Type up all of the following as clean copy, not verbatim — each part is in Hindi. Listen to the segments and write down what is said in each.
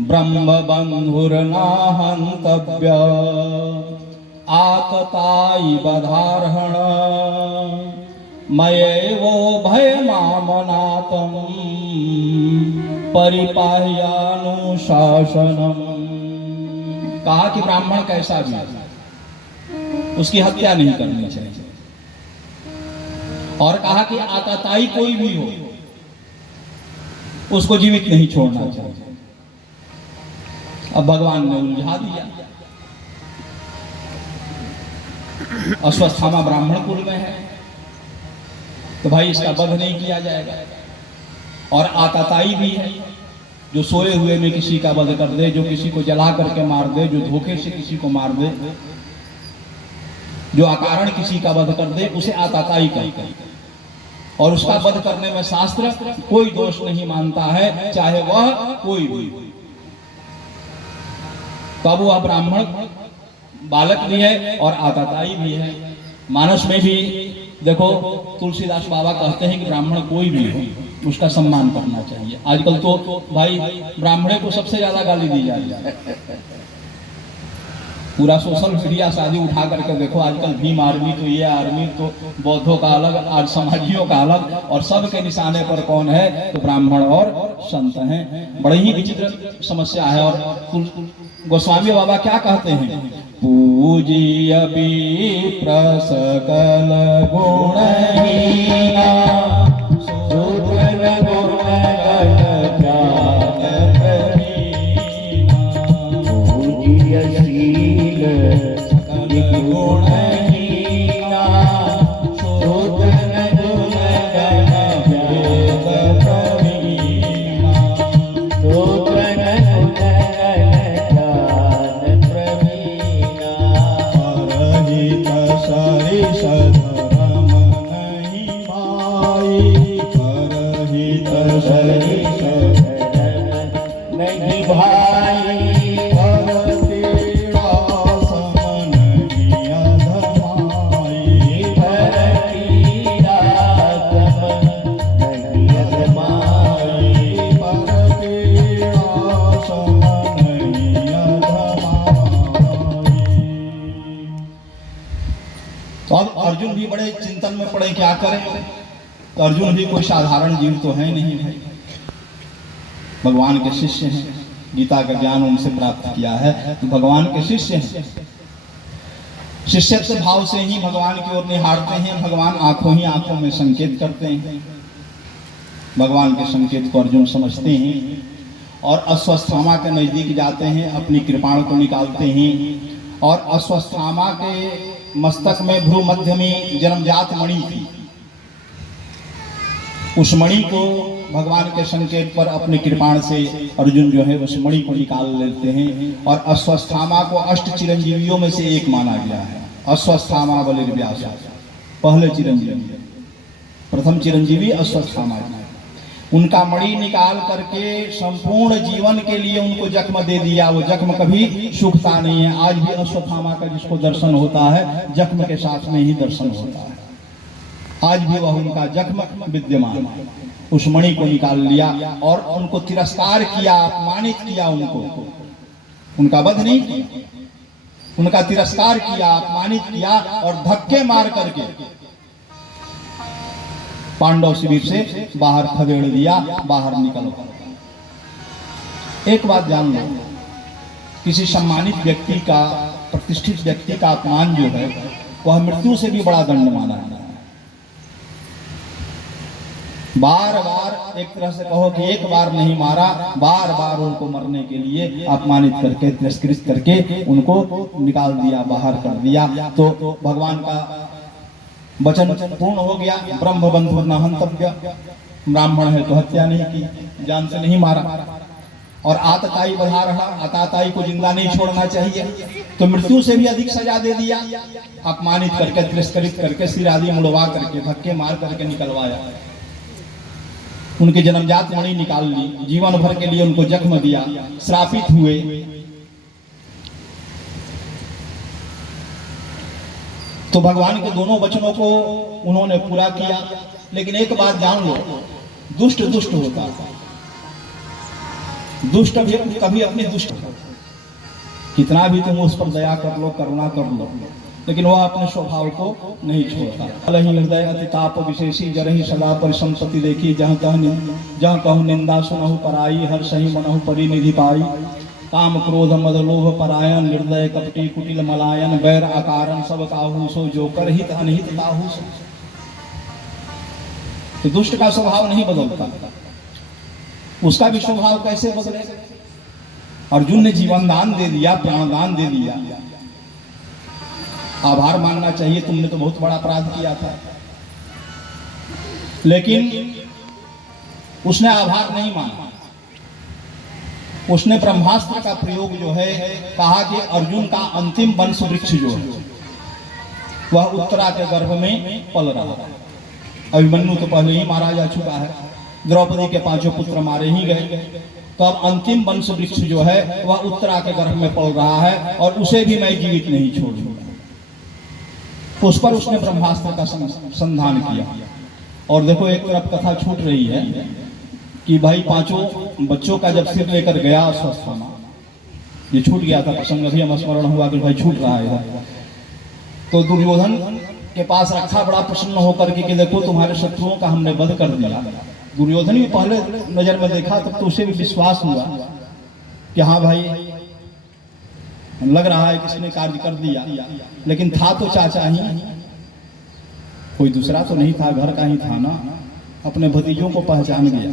ब्रह्मबन्धुर्नाहन्तव्य आततायि बधार्हण मयैवो भयमामनातं परिपाह्यानुशासनम्। कहा कि ब्राह्मण कैसा भी उसकी हत्या नहीं करनी चाहिए, और कहा कि आतताई कोई भी हो उसको जीवित नहीं छोड़ना चाहिए। अब भगवान ने उलझा दिया। अश्वत्थामा ब्राह्मण कुल में है तो भाई इसका वध नहीं किया जाएगा, और आतताई भी है जो सोए हुए में किसी का वध कर दे, जो किसी को जला करके मार दे, जो धोखे से किसी को मार दे, जो अकारण किसी का वध कर दे, उसे आतताई कहते हैं। और उसका वध करने में शास्त्र कोई दोष नहीं मानता है, चाहे वह कोई भी। तब वह ब्राह्मण बालक भी है और आतताई भी है। मानस में भी देखो तुलसीदास बाबा कहते हैं कि ब्राह्मण कोई भी हो उसका सम्मान करना चाहिए। आजकल तो भाई ब्राह्मणे को सबसे ज्यादा गाली दी जा रही है। पूरा सोशल मीडिया शादी उठा करके देखो, आजकल भीम आर्मी तो ये आर्मी तो बौद्धों का अलग और समाजियों का अलग, और सबके निशाने पर कौन है तो ब्राह्मण और संत हैं। बड़ी ही विचित्र समस्या है। और गोस्वामी बाबा क्या कहते हैं, पूज्य विप्र सकल गुणहीना अर्जुन भी बड़े चिंतन में पड़े, क्या करें। तो अर्जुन भी कोई साधारण जीव तो है नहीं है, भगवान के शिष्य हैं, गीता का ज्ञान उनसे प्राप्त किया है तो भगवान के शिष्य हैं। शिष्यत्व भाव से ही भगवान की ओर निहारते हैं। भगवान आंखों ही आंखों में संकेत करते हैं। भगवान के संकेत को अर्जुन समझते हैं और अश्वत्थामा के नजदीक जाते हैं, अपनी कृपाण को निकालते हैं और अश्वत्थामा के मस्तक में भ्रू मध्य में जन्मजात मणि थी। उस मणि को भगवान के संकेत पर अपने कृपाण से अर्जुन जो है उस मणि को निकाल लेते हैं। और अश्वत्थामा को अष्ट चिरंजीवियों में से एक माना गया है। अश्वत्थामा बलिर्व्यास पहले चिरंजीवी, प्रथम चिरंजीवी अश्वत्थामा। उनका मणि निकाल करके संपूर्ण जीवन के लिए उनको जख्म दे दिया। वो जख्म कभी सूखता नहीं है। आज भी अश्वत्थामा का जिसको दर्शन होता है जख्म के साथ में ही दर्शन होता है। आज भी वह उनका जख्म विद्यमान है। उस मणि को निकाल लिया और उनको तिरस्कार किया, अपमानित किया, उनका वध नहीं किया, उनका तिरस्कार किया, अपमानित किया और धक्के मार करके पांडव शिविर से बाहर खदेड़ दिया, बाहर निकल। एक बात जान लो, किसी सम्मानित व्यक्ति का, प्रतिष्ठित व्यक्ति का अपमान जो है वह मृत्यु से भी बड़ा दंड माना है। बार बार एक तरह से कहो कि एक बार नहीं मारा, बार बार उनको मरने के लिए अपमानित करके, तिरस्कृत करके उनको निकाल दिया, बाहर कर दिया। तो भगवान का वचन पूर्ण हो गया। ब्रह्म बंधु न हंतव्य, ब्राह्मण है तो हत्या नहीं की, जान से नहीं मारा। और आतताई बढ़ा रहा, आतताई को जिंदा नहीं छोड़ना चाहिए, तो मृत्यु से भी अधिक सजा दे दिया। अपमानित करके, तिरस्कृत करके, सिर आदि मुड़वा करके, धक्के मार करके निकलवाया। उनके जन्मजात मणि निकाल ली, जीवन भर के लिए उनको जख्म दिया, श्रापित हुए। तो भगवान के दोनों वचनों को उन्होंने पूरा किया। लेकिन एक बात जान लो, दुष्ट दुष्ट होता है। दुष्ट भी कभी अपनी दुष्ट, कितना भी तुम उस पर दया कर लो, करुणा कर लो, लेकिन वह अपने स्वभाव को नहीं छोड़ता। अलहि हृदय अति ताप विशेषी, जरहि सदा परिसंपत्ति देखी, जहाँ कहूँ निंदा सुनहु पराई, हर सही मनहु परिनिधि पाई। काम क्रोध मद लोभ परायण, हृदय कपटी कुटिल मलायन, बैर अकारण सब काहू सो, जो कर हित अनहित ताहू सो। तो दुष्ट का स्वभाव नहीं बदलता, उसका भी स्वभाव कैसे बदले? अर्जुन ने जीवन दान दे दिया, प्राण दान दे दिया, आभार मानना चाहिए, तुमने तो बहुत बड़ा अपराध किया था। लेकिन उसने आभार नहीं माना, उसने ब्रह्मास्त्र का प्रयोग जो है, कहा कि अर्जुन का अंतिम वंश वृक्ष जो है वह उत्तरा के गर्भ में पल रहा है। अभिमन्यु तो पहले ही मारा जा चुका है, द्रौपदी के 5 पुत्र मारे ही गए, तो अब अंतिम वंश वृक्ष जो है वह उत्तरा के गर्भ में पल रहा है, और उसे भी मैं जीवित नहीं छोड़ूंगा। उस पर उसने ब्रह्मास्त्र का संधान किया। और देखो, एक तरफ कथा छूट रही है कि भाई 5 बच्चों का जब सिर लेकर गया अश्वत्थामा, ये छूट गया था प्रसंग, अभी हम स्मरण हुआ कि भाई छूट रहा है, तो दुर्योधन के पास रखा, बड़ा प्रसन्न होकर के कि देखो तुम्हारे शत्रुओं का हमने वध कर दिया। दुर्योधन भी पहले नजर में देखा तब तो उसे भी विश्वास हुआ कि हाँ भाई, लग रहा है किसने कार्य कर दिया, लेकिन था तो चाचा ही, कोई दूसरा तो नहीं था, घर का ही था ना। अपने भतीजों को पहचान गया,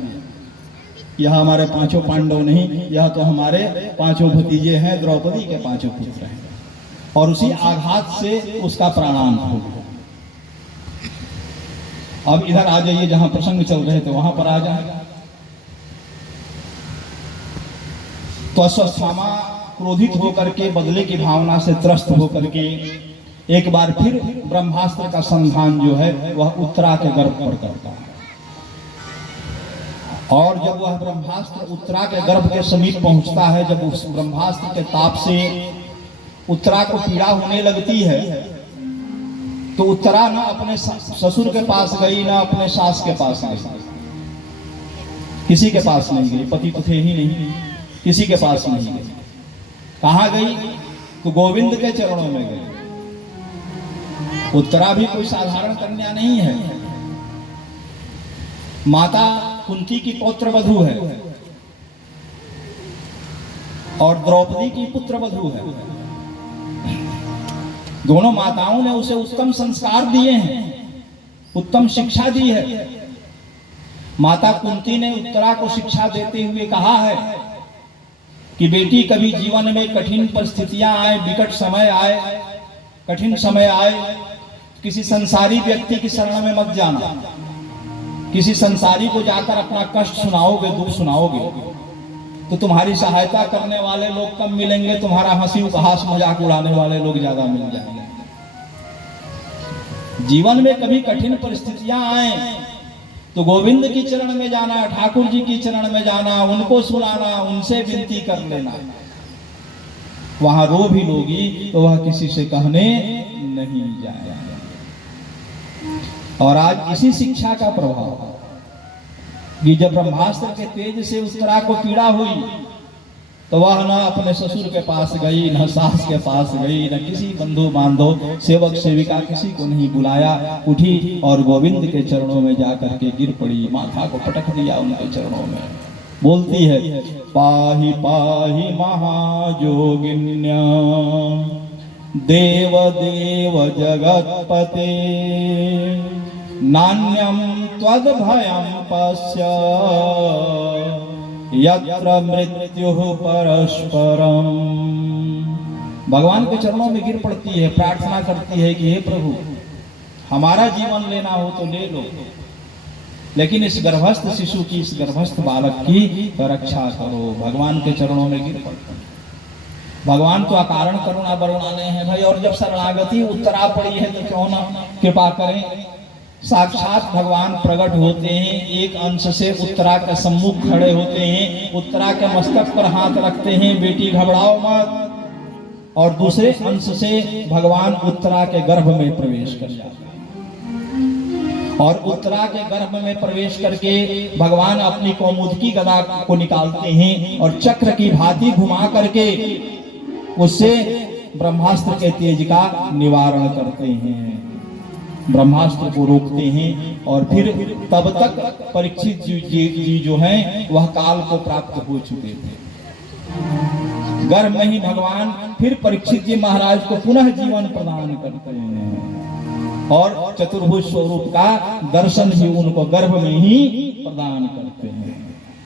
यह हमारे 5 पांडव नहीं, यह तो हमारे 5 भतीजे हैं, द्रौपदी के 5 पुत्र हैं। और उसी आघात से उसका प्राणांत हो गया। अब इधर आ जाइए, जहां प्रसंग चल रहे थे वहां पर आ जाए। तो अश्वत्थामा क्रोधित होकर के, बदले की भावना से त्रस्त होकर के एक बार फिर ब्रह्मास्त्र का संधान जो है वह उत्तरा के गर्भ पर करता है। और जब वह ब्रह्मास्त्र उत्तरा के गर्भ के समीप पहुंचता है, जब उस ब्रह्मास्त्र के ताप से उत्तरा को पीड़ा होने लगती है, तो उत्तरा ना अपने ससुर के पास गई, ना अपने सास के पास गई, किसी के पास नहीं गई, पति तो थे ही नहीं, किसी के पास नहीं गई। कहाँ गई? तो गोविंद के चरणों में गई। उत्तरा भी कोई साधारण कन्या नहीं है, माता कुंती की पौत्र वधू है और द्रौपदी की पुत्र वधू है। दोनों माताओं ने उसे उत्तम संस्कार दिए हैं, उत्तम शिक्षा दी है। माता कुंती ने उत्तरा को शिक्षा देते हुए कहा है कि बेटी, कभी जीवन में कठिन परिस्थितियां आए, विकट समय आए, कठिन समय आए, किसी संसारी व्यक्ति की शरण में मत जाना। किसी संसारी को जाकर अपना कष्ट सुनाओगे, दुख सुनाओगे, तो तुम्हारी सहायता करने वाले लोग कम मिलेंगे, तुम्हारा हंसी उपहास मजाक उड़ाने वाले लोग ज्यादा मिल जाएंगे। जीवन में कभी कठिन परिस्थितियां आए तो गोविंद की चरण में जाना, ठाकुर जी की चरण में जाना, उनको सुनाना, उनसे विनती कर लेना। वहां रो भी लोगी तो वह किसी से कहने नहीं जाएगा। और आज इसी शिक्षा का प्रभाव कि जब ब्रह्मास्त्र के तेज से उत्तरा को पीड़ा हुई तो वह न अपने ससुर के पास गई, न सास के पास गई, न किसी बंधु बांधव, सेवक सेविका, किसी को नहीं बुलाया। उठी और गोविंद के चरणों में जाकर के गिर पड़ी, माथा को पटक दिया उनके चरणों में। बोलती है, पाहि पाहि महाजोगिन्या देव देव जगतपते, नान्यम त्वद्भयं पश्य यत्र मृत्युः परस्परम। भगवान के चरणों में गिर पड़ती है, प्रार्थना करती है कि हे प्रभु, हमारा जीवन लेना हो तो ले लो, लेकिन इस गर्भस्थ शिशु की, इस गर्भस्थ बालक की रक्षा करो। भगवान के चरणों में गिर पड़ती है। भगवान तो अकारण करुणा बरणाने हैं भाई, और जब शरणागति उत्तरा पड़ी है तो क्यों ना कृपा करें। साक्षात भगवान प्रकट होते हैं, एक अंश से उत्तरा के सम्मुख खड़े होते हैं, उत्तरा के मस्तक पर हाथ रखते हैं, बेटी घबराओ मत, और दूसरे अंश से भगवान उत्तरा के गर्भ में प्रवेश कर जाते हैं। और उत्तरा के गर्भ में प्रवेश करके भगवान अपनी कौमुदकी गदा को निकालते हैं और चक्र की भांति घुमा करके उससे ब्रह्मास्त्र के तेज का निवारण करते हैं, ब्रह्मास्त्र को रोकते हैं। और फिर तब तक परीक्षित जी जो हैं वह काल को प्राप्त हो चुके थे। गर्भ में ही भगवान फिर परीक्षित जी महाराज को पुनः जीवन प्रदान करते हैं और चतुर्भुज स्वरूप का दर्शन भी उनको गर्भ में ही प्रदान करते हैं।